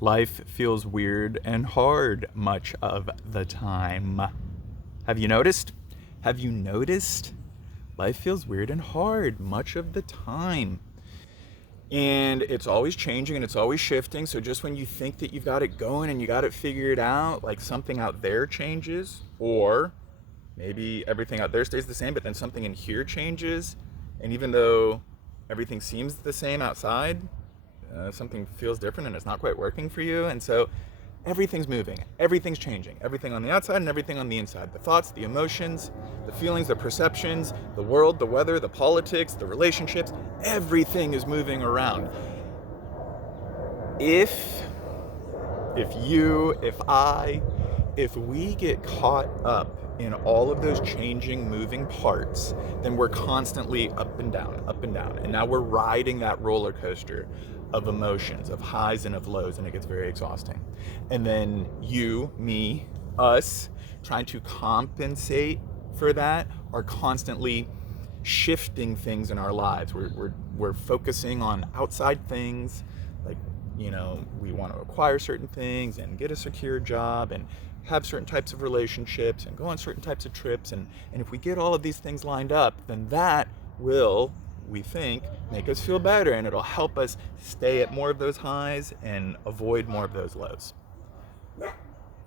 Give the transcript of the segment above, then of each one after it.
Life feels weird and hard much of the time. Have you noticed? Have you noticed? Life feels weird and hard much of the time. And it's always changing and it's always shifting. So just when you think that you've got it going and you got it figured out, like something out there changes, or maybe everything out there stays the same, but then something in here changes. And even though everything seems the same outside, something feels different and it's not quite working for you. And so everything's moving, everything's changing, everything on the outside and everything on the inside. The thoughts, the emotions, the feelings, the perceptions, the world, the weather, the politics, the relationships, everything is moving around. If if we get caught up in all of those changing, moving parts, then we're constantly up and down, up and down. And now we're riding that roller coaster of emotions, of highs and of lows, and it gets very exhausting. And then you, me, us, trying to compensate for that are constantly shifting things in our lives. We're focusing on outside things, like, we want to acquire certain things and get a secure job and have certain types of relationships and go on certain types of trips. And if we get all of these things lined up, then that will, we think, make us feel better, and it'll help us stay at more of those highs and avoid more of those lows.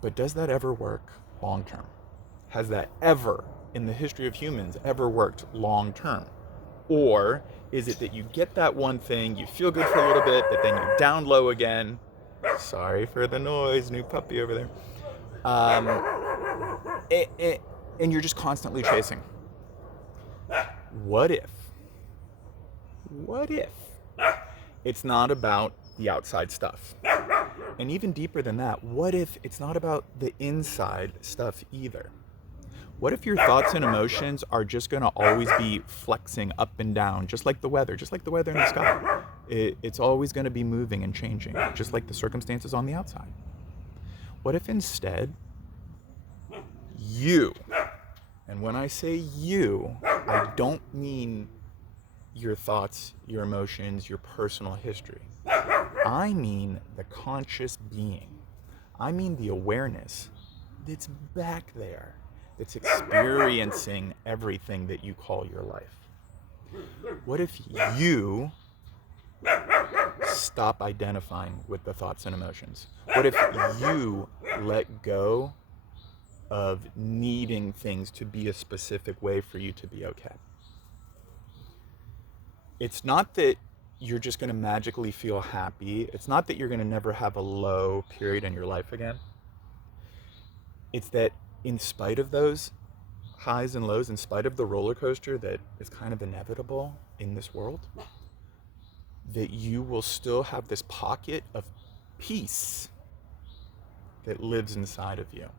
But does that ever work long term? Has that ever, in the history of humans, ever worked long term? Or is it that you get that one thing, you feel good for a little bit, but then you're down low again? Sorry for the noise, new puppy over there. Um, and you're just constantly chasing. What if? What if it's not about the outside stuff? And even deeper than that, what if it's not about the inside stuff either? What if your thoughts and emotions are just going to always be flexing up and down, just like the weather in the sky? It's always going to be moving and changing, just like the circumstances on the outside. What if instead you, and when I say you, I don't mean your thoughts, your emotions, your personal history. I mean the conscious being. I mean the awareness that's back there, that's experiencing everything that you call your life. What if you stop identifying with the thoughts and emotions? What if you let go of needing things to be a specific way for you to be okay? It's not that you're just going to magically feel happy. It's not that you're going to never have a low period in your life again. It's that in spite of those highs and lows, in spite of the roller coaster that is kind of inevitable in this world, that you will still have this pocket of peace that lives inside of you.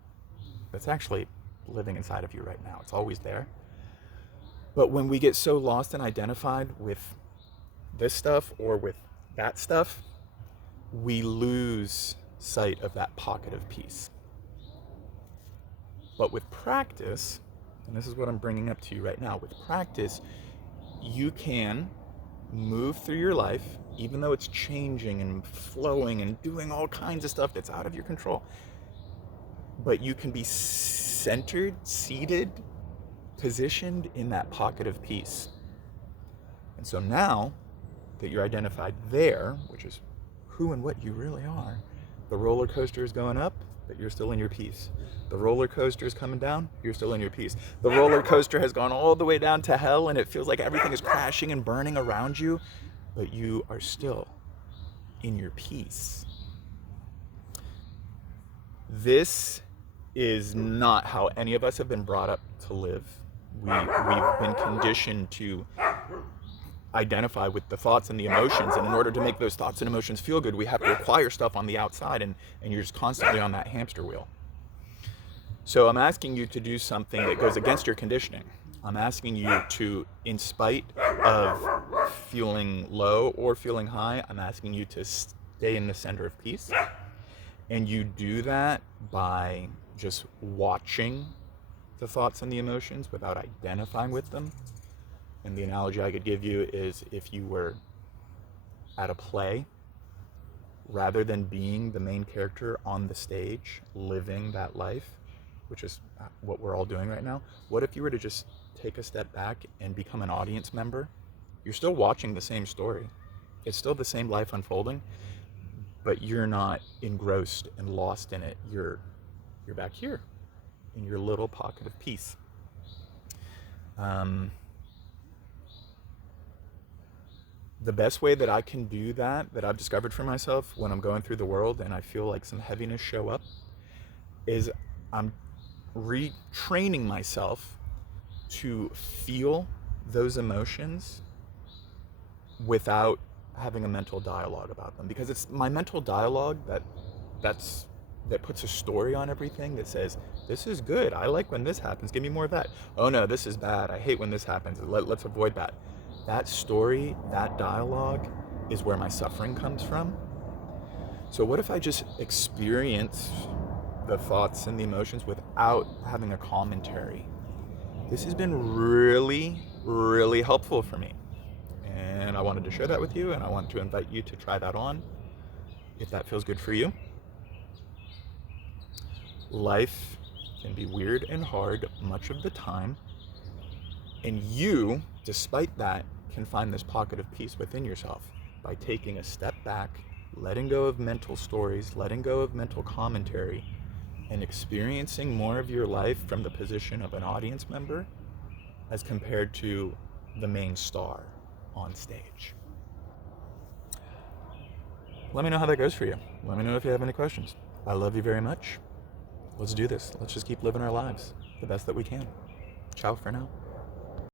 That's actually living inside of you right now. It's always there. But when we get so lost and identified with this stuff or with that stuff, we lose sight of that pocket of peace. But with practice, and this is what I'm bringing up to you right now, with practice, you can move through your life, even though it's changing and flowing and doing all kinds of stuff that's out of your control. But you can be centered, seated, positioned in that pocket of peace. And so now that you're identified there, which is who and what you really are, the roller coaster is going up, but you're still in your peace. The roller coaster is coming down, you're still in your peace. The roller coaster has gone all the way down to hell and it feels like everything is crashing and burning around you, but you are still in your peace. This is not how any of us have been brought up to live. We've been conditioned to identify with the thoughts and the emotions, and in order to make those thoughts and emotions feel good, we have to acquire stuff on the outside, and you're just constantly on that hamster wheel. So I'm asking you to do something that goes against your conditioning. I'm asking you to, in spite of feeling low or feeling high, I'm asking you to stay in the center of peace. And you do that by just watching the thoughts and the emotions without identifying with them. And the analogy I could give you is if you were at a play rather than being the main character on the stage, living that life, which is what we're all doing right now, what if you were to just take a step back and become an audience member? You're still watching the same story. It's still the same life unfolding, but you're not engrossed and lost in it. You're back here in your little pocket of peace. The best way that I can do that I've discovered for myself when I'm going through the world and I feel like some heaviness show up, is I'm retraining myself to feel those emotions without having a mental dialogue about them, because it's my mental dialogue that puts a story on everything, that says, this is good, I like when this happens, give me more of that. Oh no, this is bad, I hate when this happens, let's avoid that. That story, that dialogue is where my suffering comes from. So what if I just experience the thoughts and the emotions without having a commentary? This has been really, really helpful for me. And I wanted to share that with you, and I want to invite you to try that on if that feels good for you. Life can be weird and hard much of the time, and you, despite that, can find this pocket of peace within yourself by taking a step back, letting go of mental stories, letting go of mental commentary, and experiencing more of your life from the position of an audience member as compared to the main star on stage. Let me know how that goes for you. Let me know if you have any questions. I love you very much. Let's do this. Let's just keep living our lives the best that we can. Ciao for now.